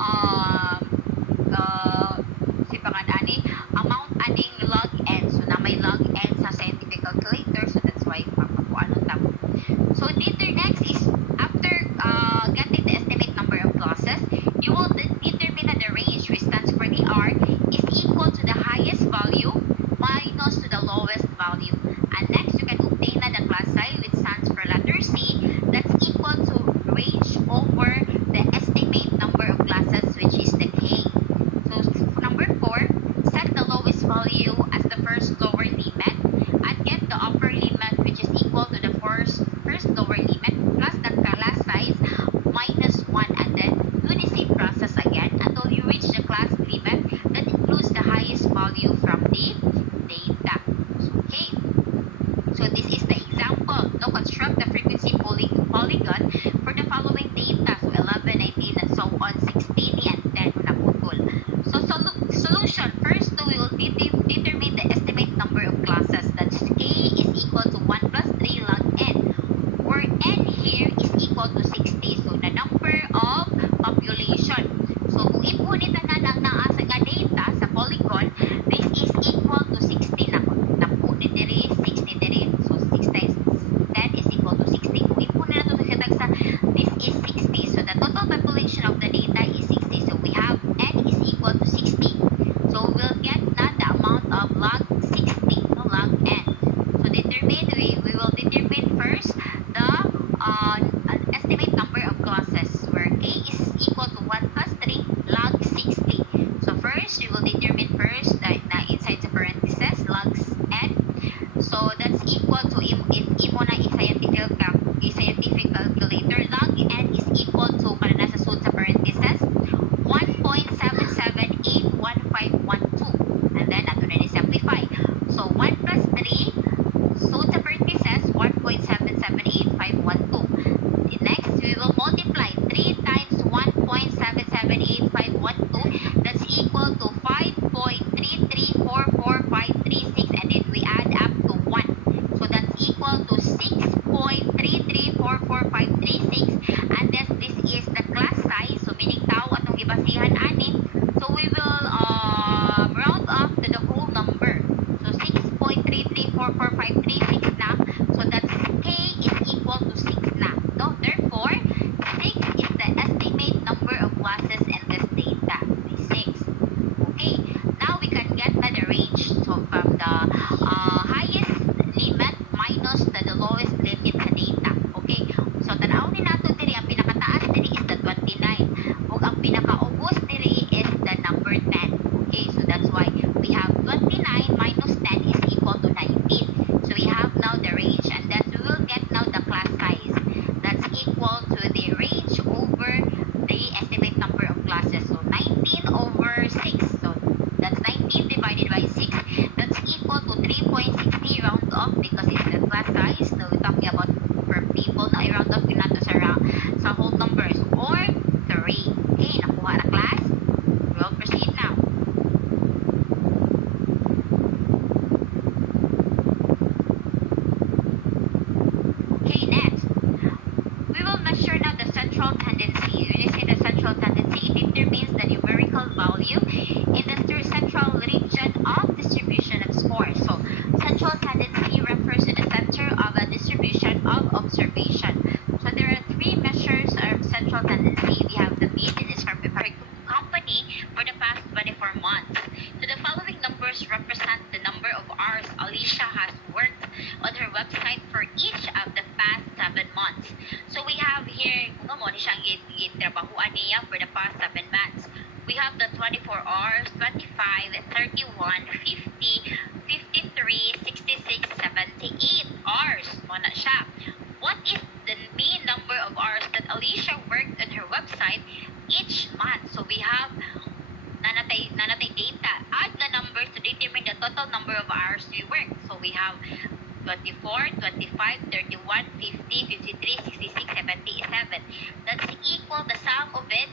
um, si pangan ani amount aning log n, so na may log n sa scientific calculator, so that's why papakuan on tamo. So dito next is after getting the estimate number of clauses, you will determine that the range which stands for the r is equal to the highest value minus to the lowest value. And next you can obtain na the class size which stands for letter c, that's equal to range over the estimate number of classes which is the k. So number 4, set the lowest value as the first lower limit and get the upper limit which is equal to the first lower limit plus the class size minus 1, and then do the same process again until you reach the class limit that includes the highest value from the data. Okay, so this is the example. Now construct the frequency polygon for the following data. So 11, 19, and so on, 16, and 10 na putol. So solution. First, we will determine the estimate number of classes. That's k is equal to 1 plus 3 log n, where n here is equal to 60. So the number of population. So kung ipunitan na lang naa sa nga data sa polygon, this is equal to 60 na. Napo ni diri, 60 diri. So 6 times 10 is equal to 60. Kung ipunin na to sa katag sa this is 60. So the total population of the data is 60. So we have n is equal to 60. So we'll get na the amount of log 60, no, log n. So we will determine first the estimate number of classes, where k is equal to 1 plus 3 log 60. So first, we will determine first na inside the parentheses logs n. So that's equal to imo na scientific calculator. Log n is equal to para nasa sud sa parentheses 1.77881512, and then ato na ni-simplify. So 1 plus 3 sud sa parentheses 1.778512. Next, we will multiply 3 times 1.778512. That's equal to 5.3344536, and then we add up to 1. So that's equal to 6.3344536, and then this is the class size. So meaning tao atong gibasihan ani. So we will round off to the whole number. So 6.3344536 na. So that's k is equal to 6 na. So therefore, 6 is the estimate number of classes in this data. 6. Okay, now we can get na the range. So from the highest limit minus the lowest limit sa data. Okay, so tanawin nato diri ang pinakataas diri is the 29, ug ang pinakaubos diri is the number 10. Okay, so that's why we have 29 minus 10 is equal to 19. So we have now the range, and then we will get now the class size. That's equal to the range over the estimate number of classes. So 19 over 6. So that's 19 divided by 6. That's equal to 3.60 round off because it's the class size. So we're talking about per people na i-round off nato sa whole numbers, or 3. Okay, nakuha na class. We'll proceed now. Okay, next. We will measure now the central tendency. When you say the central tendency, it determines the numerical value in the central region of distribution of scores. So, central tendency refers to the center of a distribution of observation. So, there are 3 measures of central tendency. We have the mean in this company for the past 24 months. So, the following numbers represent the number of hours Alicia has worked on her website for each of the past 7 months. So we have here, kung mo ni siyang gitrabahuan niya for the past 7 months. We have the 24 hours, 25, 31, 50, 53, 66, 78 hours. Mo na siya. What is the mean number of hours that Alicia worked on her website each month? So we have nanatay data. Add the numbers to determine the total number of hours we work. So we have 24, 25, 31, 50, 53, 66, 77. That's equal, the sum of it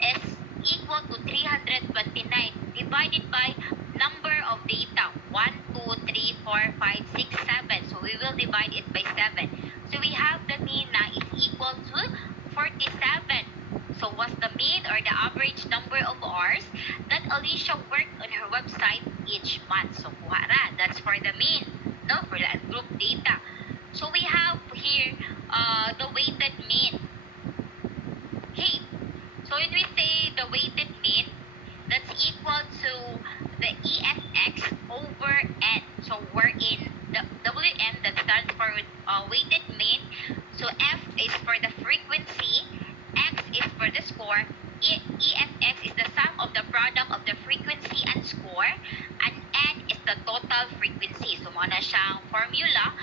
is equal to 329 divided by number of data. 1, 2, 3, 4, 5, 6, 7. So we will divide it by 7. So we have the mean na is equal to 47. So what's the mean or the average average number of hours that Alicia worked on her website each month. So, kuha ra. That's for the mean, no? For the group data. So, we have here the weighted mean. Okay. So, when we say the weighted mean, that's equal to the EFX over N. So, we're in the WM, that stands for weighted mean. So, F is for the frequency, X is for the score, EFX is the sum of the product of the frequency and score, and N is the total frequency. So, muna siyang formula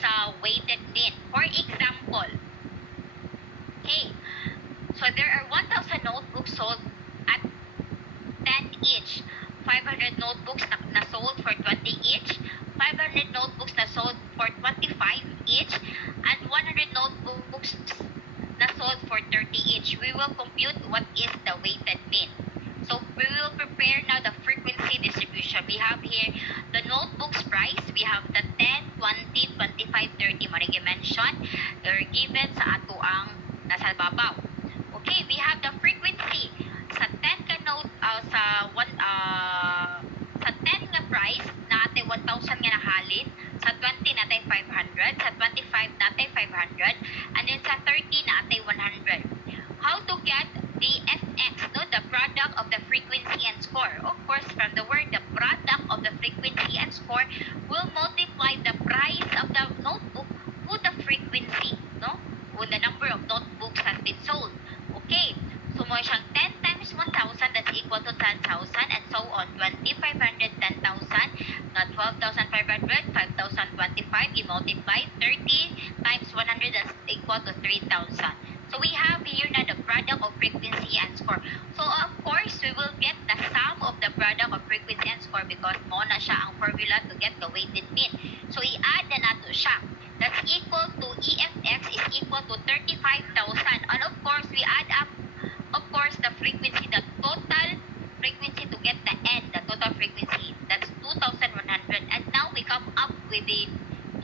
sa weighted mean. For example, okay, so there are 1,000 notebooks sold at 10 each. 500 notebooks na sold for 20 each. 500 notebooks na sold for 25 each. And 100 notebooks na sold for 30 each. We will compute what is the weighted mean. So, we will prepare now the frequency distribution. We have here the notebooks price. We have the 10, 20, 25, 30. Marigi mention. They're given sa ato ang nasa babaw. Okay, we have the frequency. Sa 10 ka note, sa 10 nga price, natin 1,000 nga nahalin. Sa 20 natin 500. Sa 25 natin 500. And then sa 30 natin 100. How to get the FX, no? The product of the frequency and score. Of course, from the word, the product of the frequency and score will multiply the price of the notebook with the frequency, no? When the number of notebooks has been sold. Okay, so mo siyang 10 times 1,000, that's equal to 10,000, and so on. 2,500, 10,000, not 12,500, 5,025, you multiply 30 times 100, that's equal to 3,000. So we have here na the product of frequency and score. So of course, we will get the sum of the product of frequency and score because mo na siya ang formula to get the weighted mean. So i-add na nato siya. That's equal to EFX is equal to 35,000. And of course, we add up, of course, the frequency, the total frequency to get the N, the total frequency. That's 2,100. And now we come up with the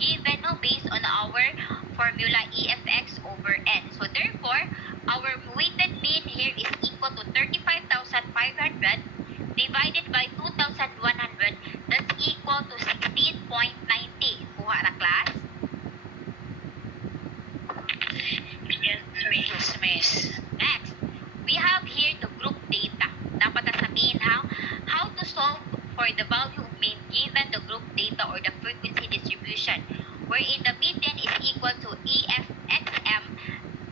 given, no, based on our formula EFX over N. So therefore, our weighted mean here is equal to 35,500 divided by 2,100. That's equal to 16.90. Kuha na class? Yes, miss. Next, we have here the group data. Dapat na sabihin how to solve for the value of mean given the group data or the frequency distribution, wherein the median is equal to EFXM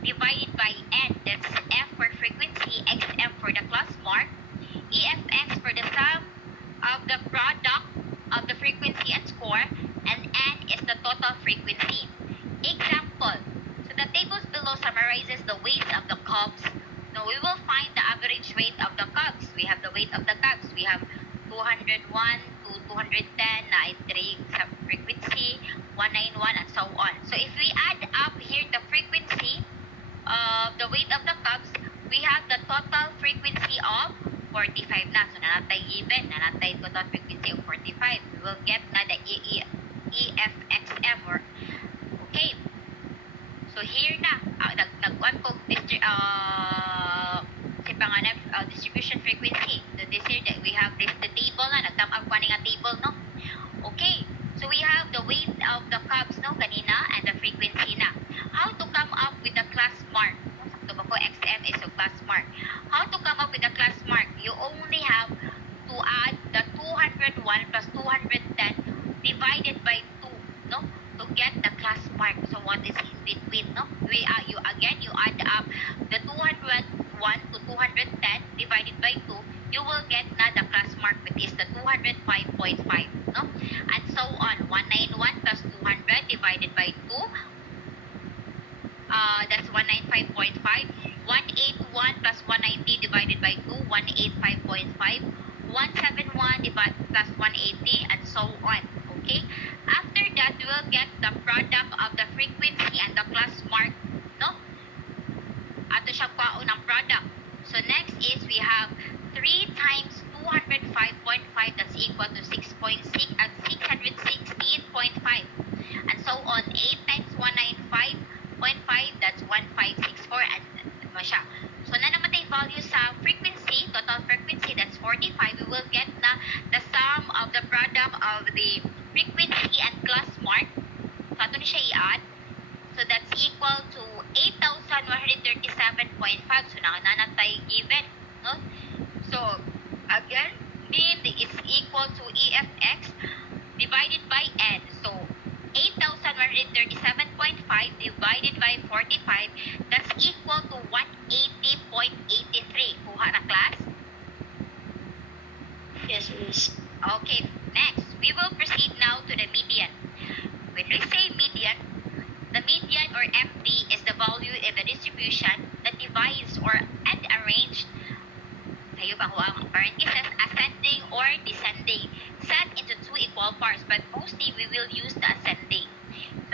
divided by N. That's F for frequency, XM for the class mark, EFX for the sum of the product of the frequency and score, and N is the total frequency. Example. So the tables below summarizes the weights of the cubs. Now we will find the average weight of the cubs. We have the weight of the cubs. We have 201 to 210 na i-3 sa frequency, 191 and so on. So if we add up here the frequency of the weight of the cubs, we have the total frequency of 45 na. So nanatay given, nanatay total frequency of 45. We will get na the EFXM or okay. So here na, nag-one po distribution frequency. So this here, we have the table na, nagtamag pa nga table, no? Okay, so we have the weight of the cubs, no, kanina, and the frequency na. How to come up with the class mark? Sakto ba po, XM is yung class mark. How to come up with the class mark? You only have to add the 201 plus 210 divided by 2, no? To get the class mark. So what is in between, no? You add up the 201 to 210 divided by 2, you will get na the class mark, which is the 205.5, no? And so on. 191 plus 200 divided by 2, that's 195.5. 181 plus 190 divided by 2, 185.5. 171 plus 180 and so on. Okay? After that, we will get the product of the frequency and the class mark, no? Ato siya kwaon ng product. So next is we have 3 times 205.5, that's equal to 6.6 and 616.5. And so on. 8 times 195.5, that's 1564 and mo siya. So na naman tayo value sa frequency, miss. Okay, next, we will proceed now to the median. When we say median, the median or MD is the value in the distribution that divides or and arranged kayo ba ang parentheses, ascending or descending, set into two equal parts, but mostly we will use the ascending.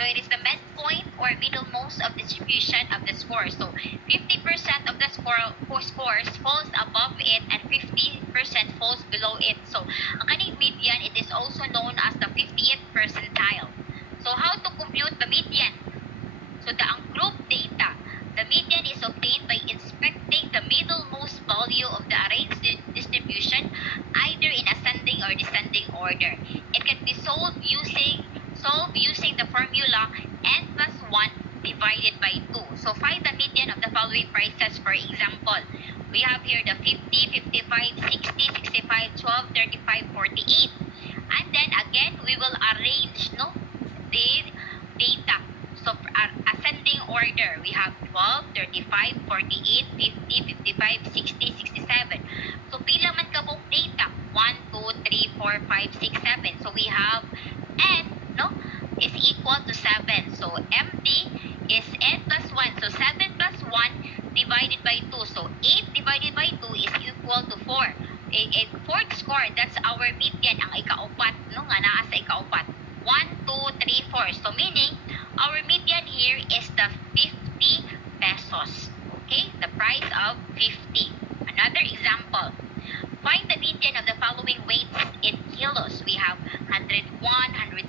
So it is the midpoint or middlemost of distribution of the score. So 50% of the scores falls above it and 50% falls below it. So ang kaning median, it is also known as the 50th percentile. So how to compute the median? So ang group data, the median is obtained by inspecting the middlemost value of the arranged distribution either in ascending or descending order. It can be solved using the formula n plus 1 divided by 2. So find the median of the following prices. For example, we have here the 50, 55, 60, 65, 12, 35, 48. And then again, we will arrange the data. So ascending order, we have 12, 35, 48, 50, 55, 60, 67. So pila man ka mong data? 1, 2, 3, 4, 5, 6, 7. So we have n is equal to 7. So MD is n plus 1. So 7 plus 1 divided by 2. So 8 divided by 2 is equal to 4. A fourth score, that's our median, ang ikaupat, nga naa sa ikaupat. 1, 2, 3, 4. So meaning, our median here is the 50 pesos. Okay? The price of 50. Another example. Find the median of the following weights in kilos. We have 101, 107,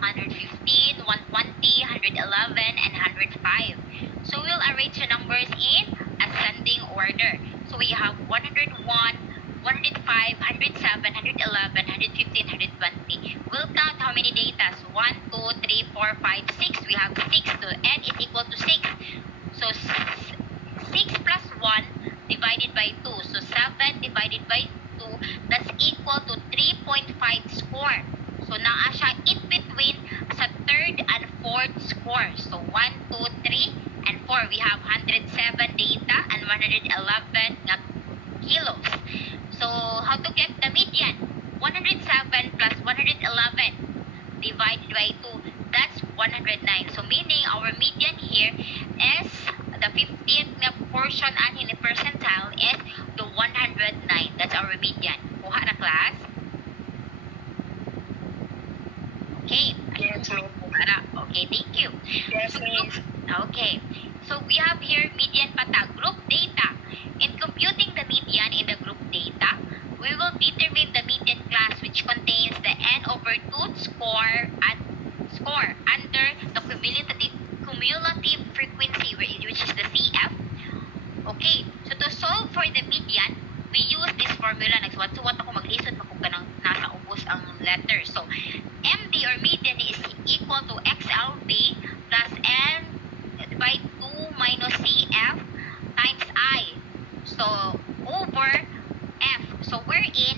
115, 120, 111, and 105. So we'll arrange the numbers in ascending order. So we have 101, 105, 107, 111, 115, 120. We'll count how many data. 1, 2, 3, 4, 5, 6. We have 6. So n is equal to 6. So 6 plus 1 divided by 2. So 7 divided by 2, that's equal to 3.5 score. So naa siya in between sa third and fourth score. So 1, 2, 3, and 4. We have 107 data and 111 nga kilos. So how to get the median? 107 plus 111 divided by 2, that's 109. So meaning our median here is the 50th na portion and in the percentile is the 109. That's our median. Kuha na class? Okay. Yes, miss. Okay, thank you. Yes, miss. Okay. So we have here median pata, group data. In computing the median in the group data, we will determine the median class which contains the n over 2 score under the cumulative frequency, which is the CF. Okay, so to solve for the median, we use this formula. Nagsuwat-suwat ako, mag-lisod pa kung ganang nasa ubos ang letter. So MD or median is equal to XLB plus n by 2 minus CF times I. So over F. So wherein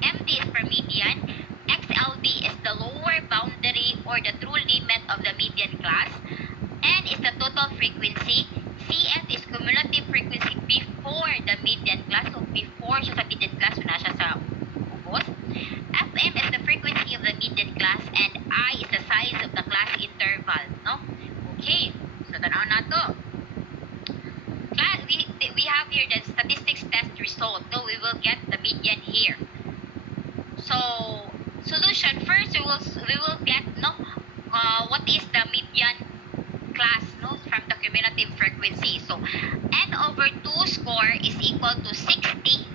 MD is per median, XLB is the lower boundary or the true limit of the median class, N is the total frequency, CF is cumulative frequency before the median class. So before siya sa median class, so na siya sa ubos. FM is the frequency of the median class, and I is the size of the class interval. No? Okay. So tanaw na to. We have here the statistics test result. So we will get the median here. So solution first, we will get what is the median class from the cumulative frequency. So n over 2 score is equal to 60.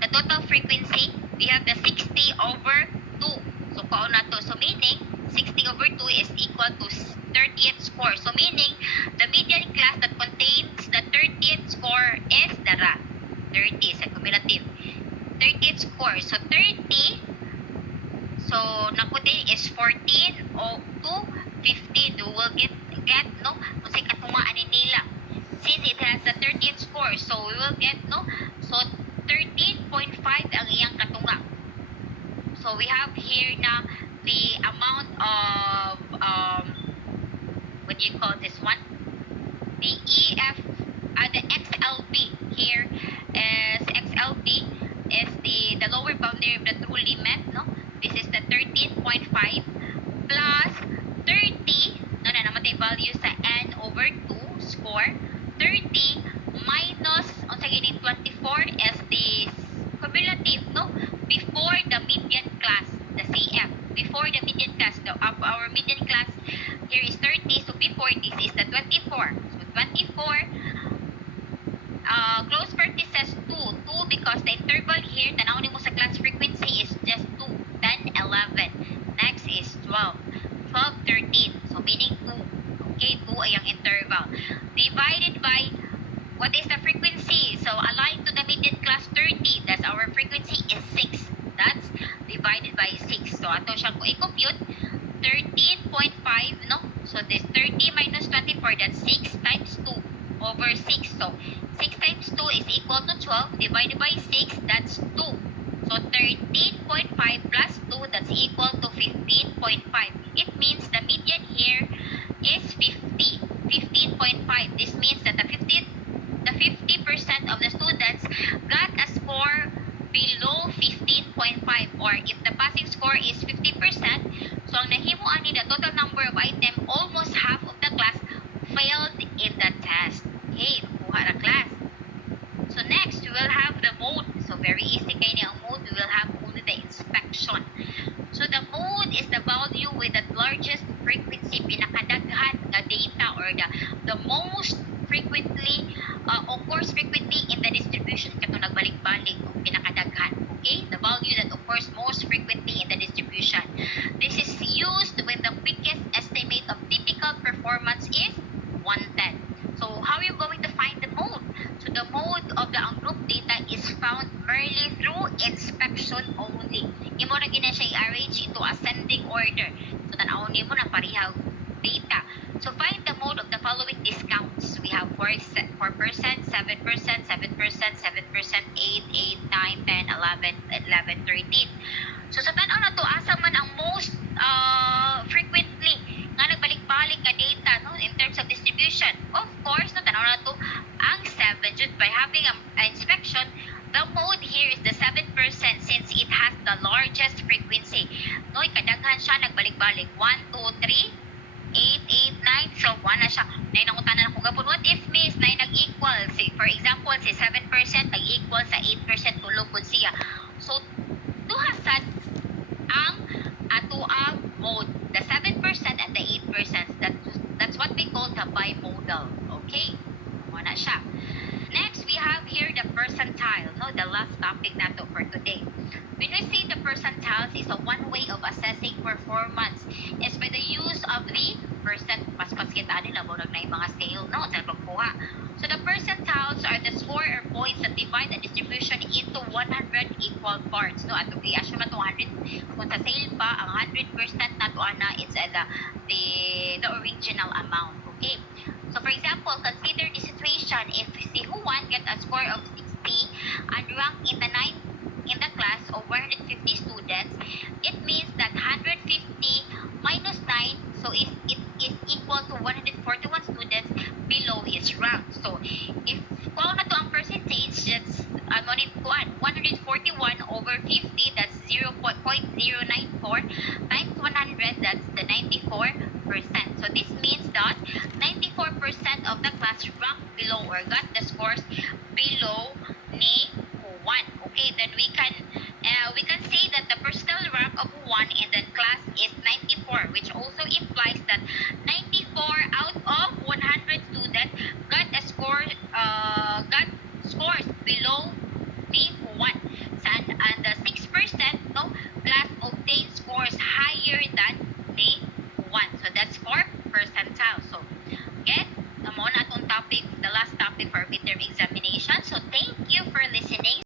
The total frequency, we have the 60 over 2. So kaon na to. So meaning 60 over 2 is equal to 30th score. So meaning the median class that contains the 30th score is the 30 sa cumulative 30th score. So 30, so nakutin is 14 to 15. We will get musik atungaan ni nila since it has the 30th score. So we will get so 13.5 ang iyang katunga. So we have here na the amount of what do you call this one? The the XLB here is XLB is the lower boundary 13.5 plus 30, no na naman tayo value sa n over 2 score, 30 minus, unsa gini 24 is the cumulative, no? Before the median class, the CF. Before the median class, our median class here is 30, so before this is the 24. So 24, close parenthesis 2. 2 because the interval here, tanaw mo sa class frequency is just 2. 10, 11. Next is 12. 12, 13. So meaning 2. Okay, 2 ay ang interval. Divided by, what is the frequency? So aligned to the median class 30. That's our frequency is 6. That's divided by 6. So ato siyang ko i-compute. 13.5, no? So this 30 minus 24, that's 6 times 2 over 6. So 6 times 2 is equal to 12 divided by 6, that's 2. So 13.5 plus 2, that's equal to 15.5. It means the median here is 50. 15.5. This means that the 50% of the students got a score below 15.5, or if the passing score is 50%, so ang nahimo ani the total number of item, almost half of the class failed in the test. Okay, nakuha na class. So next, we will have the mode. So very easy kay ni ang mode. We will have only the inspection. So the mode is the value with the largest frequency, pinakadaghan nga data, or the most frequently occurs frequently in the distribution, katong nagbalik-balik o pinakadaghan. Okay, the value that occurs most frequently in the distribution. This is used when the quickest estimate of typical performance is 110. So how are you going to find the mode? So the mode of the ungrouped data is found merely through inspection only. Imo na gina siya i-arrange into ascending order. So tanawon nimo na parihag data. So find the mode of the following discounts. We have 4%, 7%, 7%, 7%, 8, 8, 9, 10, 11, 11, 13. So sa tanaw na to, asa man ang most frequently nga nagbalik-balik nga data, no, in terms of distribution. Of course, no, tanaw na to ang 7 jud. By having an inspection, the mode here is the 7% since it has the largest frequency. No, kadaghan siya nagbalik-balik. 1, 2, 3, 8, 8, 9. So 1 na siya. Nay nangutanan ako gapon, what if miss 9 nag-equal? Say, for example, si 7% nag-equal sa 8%, tulog pud siya. So duhasad ang ato ang mode, the 7% and the 8%. That's what we call the bimodal. Okay, wala siya. Next, we have here the percentile, no, the last topic nato for today. When we say the percentiles is a one way of assessing performance is by the use of the percent. Pas kita nila mo na yung mga scale, no, sa pagkuha. So the percentiles are the score or points that divide the distribution into 100 equal parts, no. At i-assume na 200, kung sa sale pa ang 100% na to ana, it's the original amount. Okay, so for example, consider the situation if si Juan get a score of 60 and rank in the class of 150 students, it means that 150 minus 9, so it is equal to 141 students below his rank. So if kung na to ang percentage, that's 141 over 50, that's 0.094 times